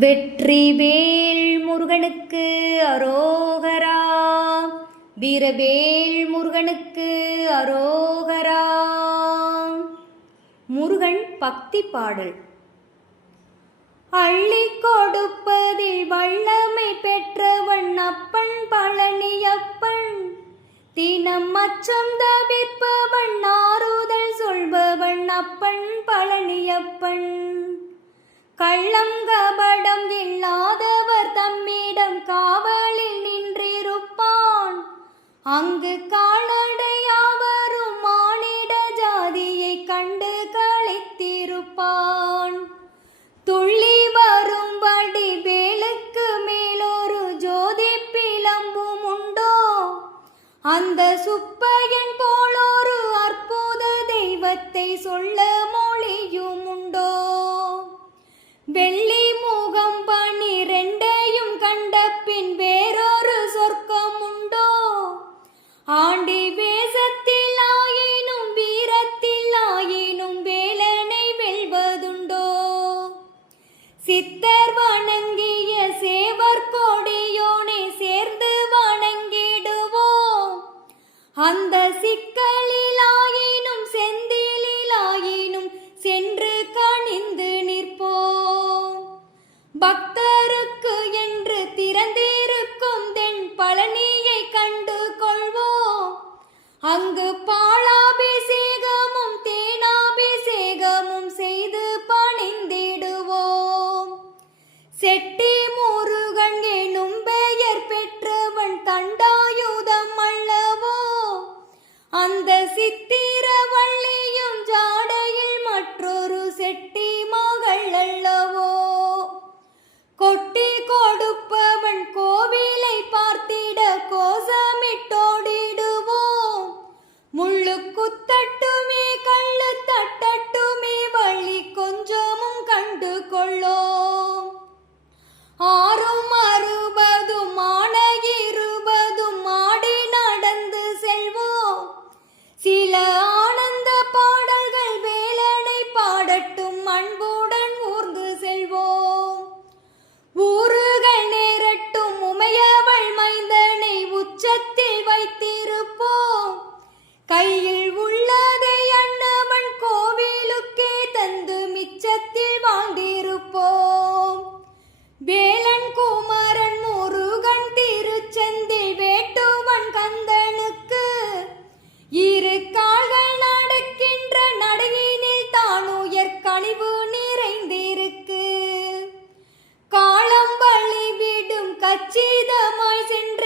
வெற்றிவேல் முருகனுக்கு அரோகரா. வீரவேல் முருகனுக்கு அரோகரா. முருகன் பக்தி பாடல். அள்ளி கொடுப்பதில் வல்லமை பெற்றவன் அப்பன் பழனியப்பன். தினம் அச்சம் தவிர்ப்பவன் ஆறுதல் சொல்பவன் அப்பன் பழனியப்பன். கள்ளங்கபடம் இல்லாதவர் தம்மிடம் காவலில் நின்றிருப்பான். அங்கு காலடையாவரும் மானிட ஜாதியை கண்டு களித்திருப்பான். துள்ளி வரும்படி வேலுக்கு மேலொரு ஜோதி பிளம்பும் உண்டோ? அந்த சுப்பையன் போலொரு அற்புத தெய்வத்தை சொல்ல மொழியும் உண்டோ? வெள்ளி முகம் பனிரெண்டையும் கண்ட பின் வேறொரு சொர்க்கம் உண்டோ ஆண்டி வேசத்தில் ஆயினும் வீரத்தில் ஆயினும் வேலனை வெல்வதுண்டோ? சித்தர் பாலாபிஷேகமும் தேனாபிஷேகமும் செய்து பணிந்திடுவோம். செட்டி முருகன் எனும் பெயர் பெற்றவன் தண்டாயுதம் அல்லவோ அந்த சித்தி வாழ்ந்திருப்போம் வேலன் குமரன் முருகன் திருச்செந்தில் வேட்டுவன் கந்தனுக்கு. இரு கால்கள் நடக்கின்ற நடையினில் தான் உயர் கழிவு நிறைந்திருக்கு. காலம் வழி விடும் கச்சிதமாய் சென்று